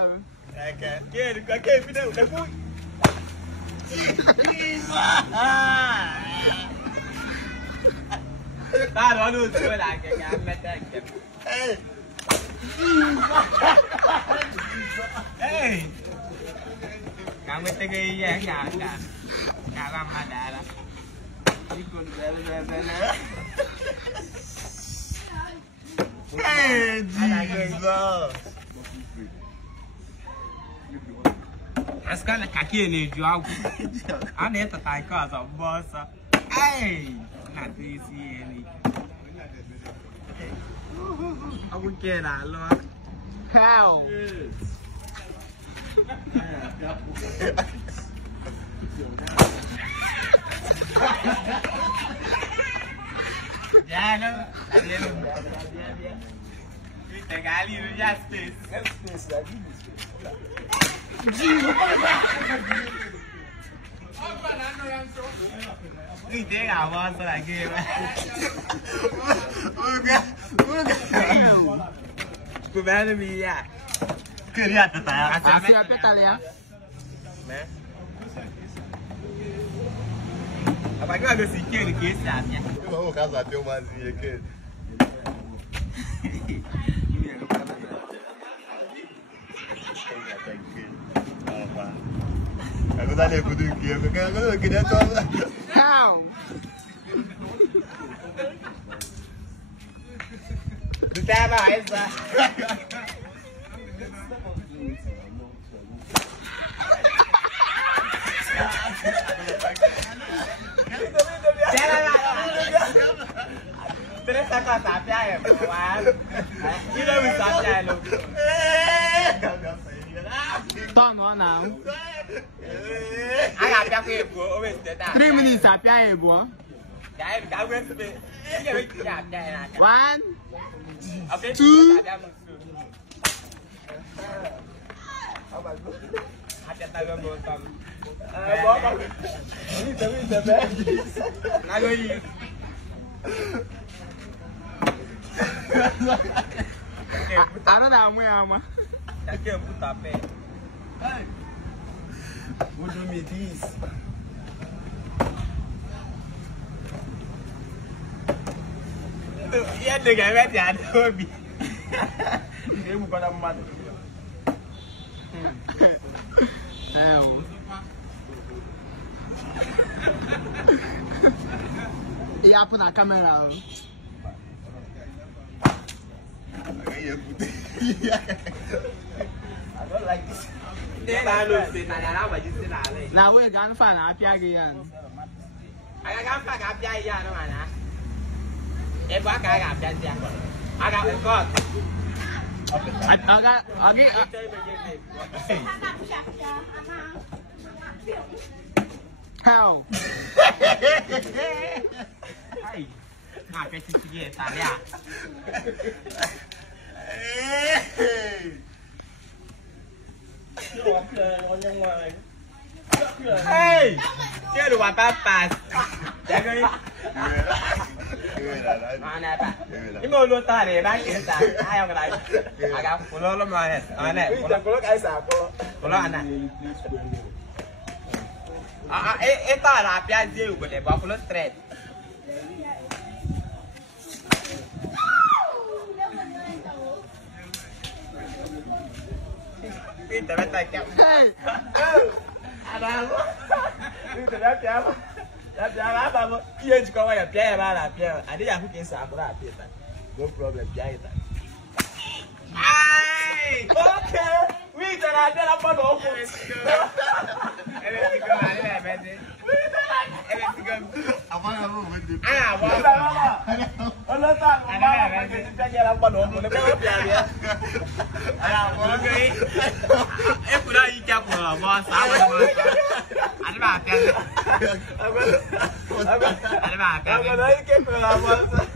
Okay, video. Đó luôn chưa là cái Hey. Hey. Cảm ơn cái gì cả làm mà đã đó. Đi con về. Hey, Jesus. Askana kaki ni jua. Ana tai ka za boss. Hey. Na disi ni. Aku kira lo. How? Ya no. Kita kali ni ya space. Space lagi. Ini dia awal lagi. Bukan. Kumana mia. Queria tá. Assim a petalha. Né? Apa que vai se querer que sabe? Eu vou casar teu mazinho aqui. Aku tak boleh kudu game. Aku kena tu. How? Tu tá mais essa. Terus aku sampai ya, kawan. Ini bisa sampai lu. Tao nó nào? Ai gặp nhau kia của mình sẽ ta. 3 minutes à pia e bo. Cái đã quên rồi. Cái này gặp chạy là. 1 Okay. 2 Hati tahu botam. Botam. Ini tapi. Nagoi. Ano na mo ya ma? Aqui eu puta pé. Ai. What do me this? Ia dengar mati ada hobi. Ini bukan amat. Ia pun na kamera. Aí eu I don't like this. Dia dah lu tanya nama jadi nale. Na we gan fa na pia ge yan. Agak gampang gap ya no mana. Buat agak gap ya. Agak ikut. Agak How? Hai. Nah, cái gì ta ya. Hey, chưa được quả papa. Dạ coi. Mana apa? Ini mau lu tahu deh, bang kita. Ayo ke dalam. Agak pulau lo mau hết. Mana? Pulau cái sao? Pulau anak. Itu lah biar jauh boleh. Bawa pulau straight. Kita betul kau. Ada apa? Kita dah apa? Dah apa? Iya juga awak biaya mana biaya. Ada yang aku kisah aku dah biaya. No problem biaya tak. Ay, okay. Wih, jangan ada apa dong. Let's go, let's go. Apa kamu betul? Apa? Allah tak. Apa? Kita jalan apa dong? Boleh biaya. Okay. Pura ikan pula, bos. Apa? Ada makan. Apa? Ada makan. Apa lagi ke pula, bos?